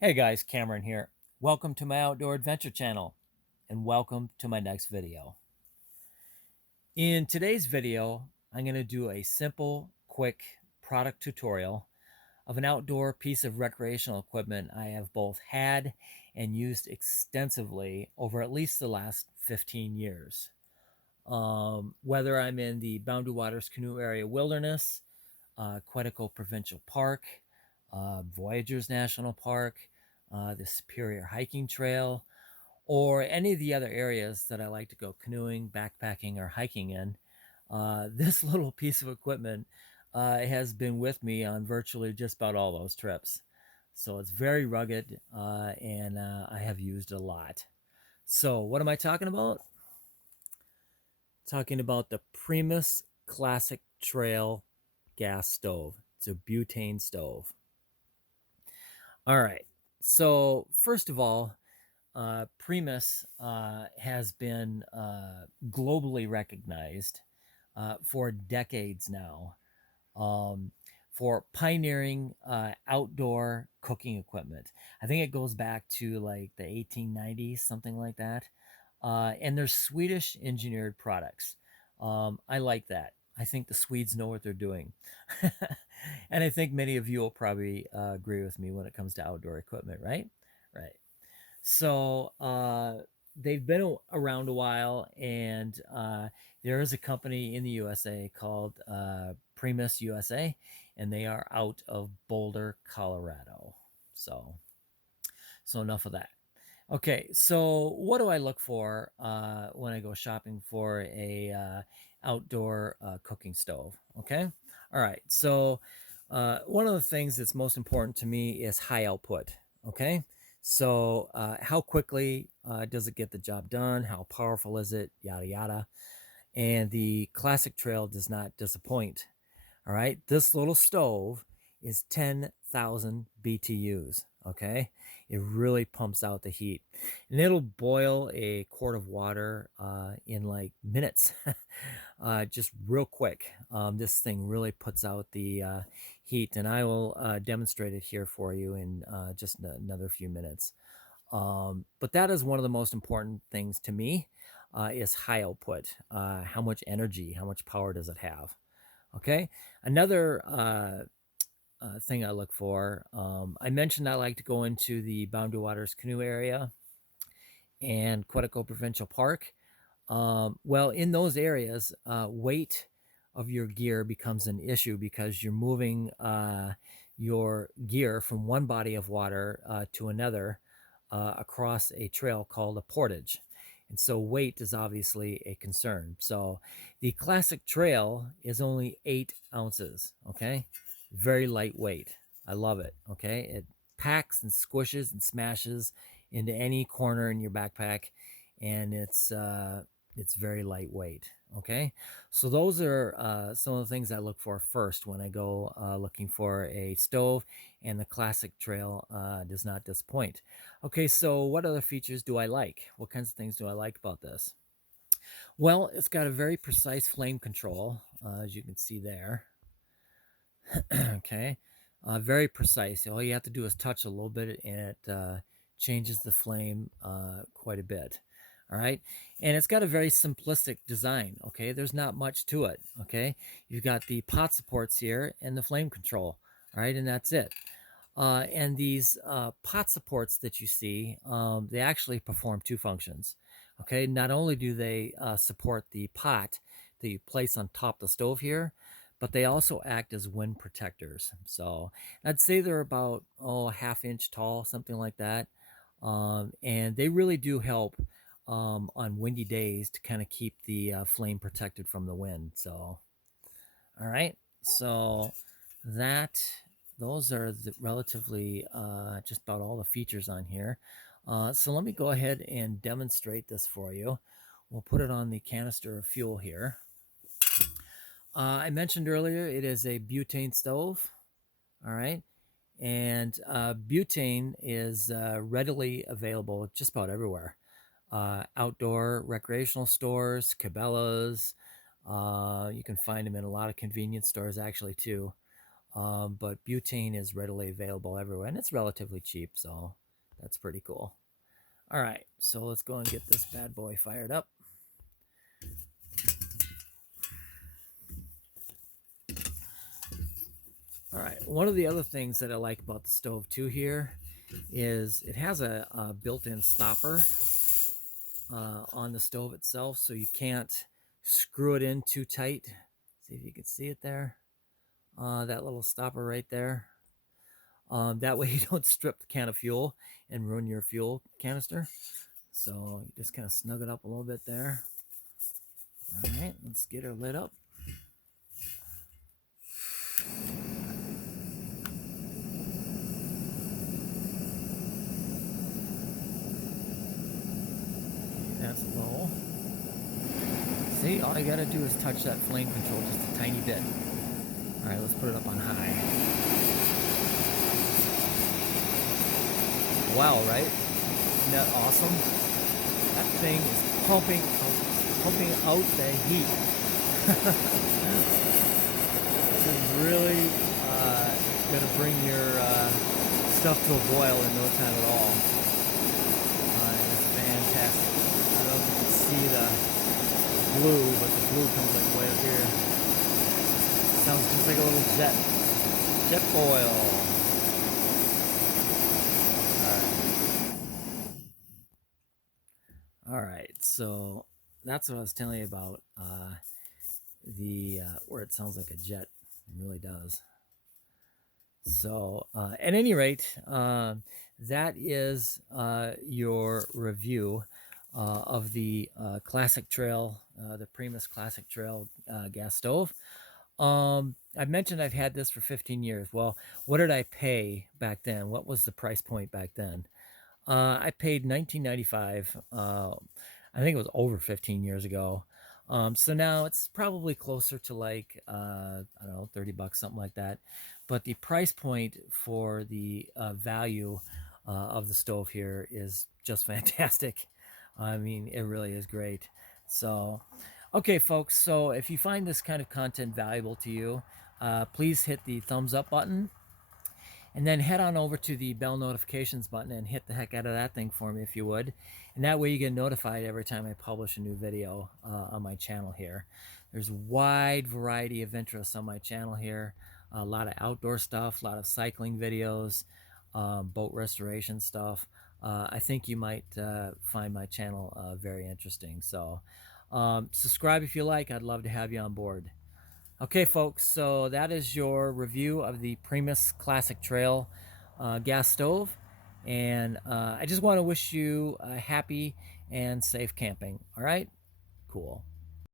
Hey guys, Cameron here. Welcome to my outdoor adventure channel and welcome to my next video. In today's video, I'm going to do a simple, quick product tutorial of an outdoor piece of recreational equipment I have both had and used extensively over at least the last 15 years. Whether I'm in the Boundary Waters Canoe Area Wilderness, Quetico Provincial Park, Voyageurs National Park, the Superior Hiking Trail, or any of the other areas that I like to go canoeing, backpacking, or hiking in, this little piece of equipment has been with me on virtually just about all those trips. So it's very rugged and I have used it a lot. So, what am I talking about? Talking about the Primus Classic Trail gas stove. It's a butane stove. All right. So, first of all, Primus has been globally recognized for decades now for pioneering outdoor cooking equipment. I think it goes back to like the 1890s, something like that. And they're Swedish engineered products. I like that. I think the Swedes know what they're doing. And I think many of you will probably agree with me when it comes to outdoor equipment, right? Right. So they've been around a while, and there is a company in the USA called Primus USA, and they are out of Boulder, Colorado. So, so enough of that. Okay, so what do I look for when I go shopping for a outdoor cooking stove? Okay, all right. So one of the things that's most important to me is high output. Okay, so how quickly does it get the job done? How powerful is it? Yada yada. And the Classic Trail does not disappoint. All right, this little stove is 10,000 BTUs. Okay, it really pumps out the heat, and it'll boil a quart of water in like minutes, just real quick. This thing really puts out the heat, and I will demonstrate it here for you in just another few minutes. But that is one of the most important things to me is high output. How much energy, how much power does it have? Okay. Another thing I look for, I mentioned I like to go into the Boundary Waters Canoe Area and Quetico Provincial Park. Well, in those areas, weight of your gear becomes an issue because you're moving your gear from one body of water to another across a trail called a portage. And so weight is obviously a concern. So the classic trail is only 8 ounces. Okay. Very lightweight. I love it. Okay. It packs and squishes and smashes into any corner in your backpack. And it's very lightweight. Okay. So those are some of the things I look for first when I go looking for a stove, and the classic trail does not disappoint. Okay, so what other features do I like? What kinds of things do I like about this? Well, it's got a very precise flame control, as you can see there. Okay, very precise. All you have to do is touch a little bit, and it changes the flame quite a bit. All right, and it's got a very simplistic design. Okay, there's not much to it. Okay, you've got the pot supports here and the flame control. All right, and that's it. And these pot supports that you see, they actually perform two functions. Okay, not only do they support the pot that you place on top of the stove here, but they also act as wind protectors. So I'd say they're about a half inch tall, something like that. And they really do help on windy days to kind of keep the flame protected from the wind. So, all right. So that those are the relatively just about all the features on here. So let me go ahead and demonstrate this for you. We'll put it on the canister of fuel here. I mentioned earlier it is a butane stove. All right. And butane is readily available just about everywhere. Outdoor recreational stores, Cabela's. You can find them in a lot of convenience stores actually too. But butane is readily available everywhere, and it's relatively cheap, so that's pretty cool. All right, so let's go and get this bad boy fired up. All right, one of the other things that I like about the stove too here is it has a built-in stopper on the stove itself, so you can't screw it in too tight. See if you can see it there. That little stopper right there. That way you don't strip the can of fuel and ruin your fuel canister. So you just kind of snug it up a little bit there. All right, let's get her lit up. That's low. See, all you gotta do is touch that flame control just a tiny bit. All right, let's put it up on high. Wow, right? Isn't that awesome? That thing is pumping out the heat. This is really gonna bring your stuff to a boil in no time at all. It's fantastic. I don't know if you can see the blue, but the blue comes like way up here. Sounds just like a little jet boil. All right, so that's what I was telling you about where it sounds like a jet. It really does. So, at any rate, that is your review of the Classic Trail, the Primus Classic Trail gas stove. I mentioned I've had this for 15 years. Well, what did I pay back then? What was the price point back then? I paid $19.95. I think it was over 15 years ago. So now it's probably closer to like I don't know, $30, something like that. But the price point for the value of the stove here is just fantastic. I mean, it really is great. So, okay, folks. So if you find this kind of content valuable to you, please hit the thumbs up button. And then head on over to the bell notifications button and hit the heck out of that thing for me if you would. And that way you get notified every time I publish a new video on my channel here. There's a wide variety of interests on my channel here. A lot of outdoor stuff, a lot of cycling videos, boat restoration stuff. I think you might find my channel very interesting. So subscribe if you like. I'd love to have you on board. Okay, folks, so that is your review of the Primus Classic Trail gas stove. And I just want to wish you a happy and safe camping. All right? Cool.